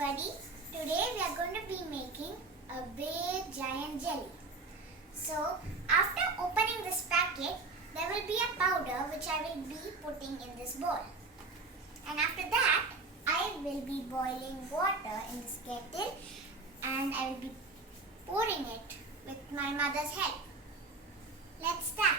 everybody. Today we are going to be making a big giant jelly. So after opening this packet, there will be a powder which I will be putting in this bowl. And after that, I will be boiling water in this kettle and I will be pouring it with my mother's help. Let's start.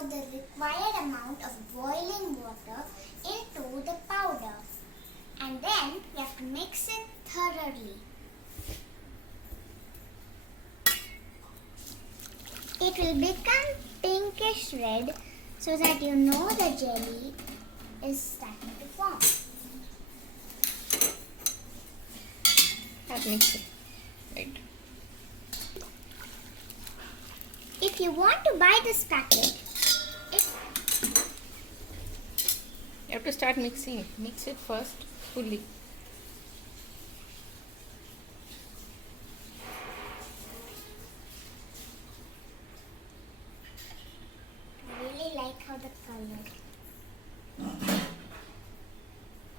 The required amount of boiling water into the powder, and then we have to mix it thoroughly. It will become pinkish red so that you know the jelly is starting to form. That makes it right. If you want to buy this packet, You have to start mixing. Mix it first fully. I really like how the color.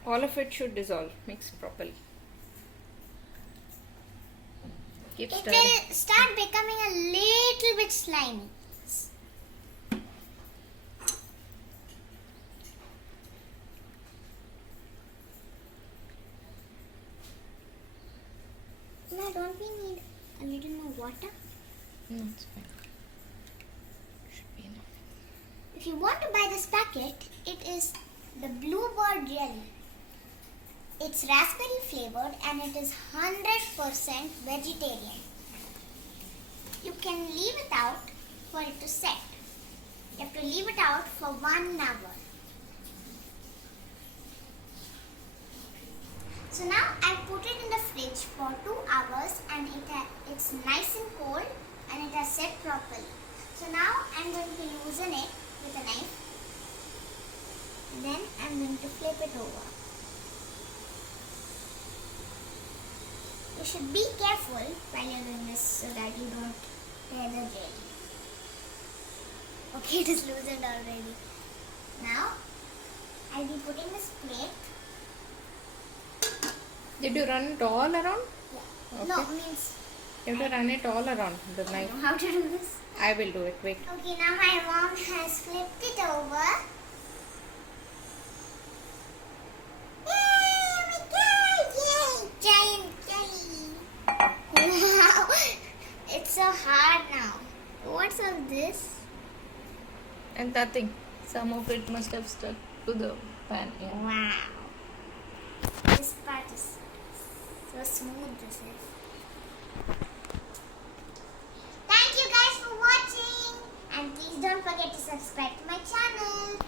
All of it should dissolve. Mix properly. Keep It stirring. will start becoming a little bit slimy. Now, don't we need a little more water? No, it's fine. Should be enough. If you want to buy this packet, it is the Bluebird jelly. It's raspberry flavored and it is 100% vegetarian. You can leave it out for it to set. You have to leave it out for 1 hour. So now I put it in the fridge for 2 hours and it's nice and cold and it has set properly. So now I'm going to loosen it with a knife and then I'm going to flip it over. You should be careful while you're doing this so that you don't tear the jelly. Okay, it is loosened already. Now I'll be putting this plate. Did you run it all around? Yeah. Okay. No, means You have to run it all around the I knife. know how to do this. I will do it. Wait. Okay, now my mom has flipped it over. Yay! Oh my god! Yay! Giant jelly! Wow! It's so hard now. What's all this? And nothing. Some of it must have stuck to the pan. Yeah. Wow! This part is so smooth, this is. Thank you guys for watching. And please don't forget to subscribe to my channel.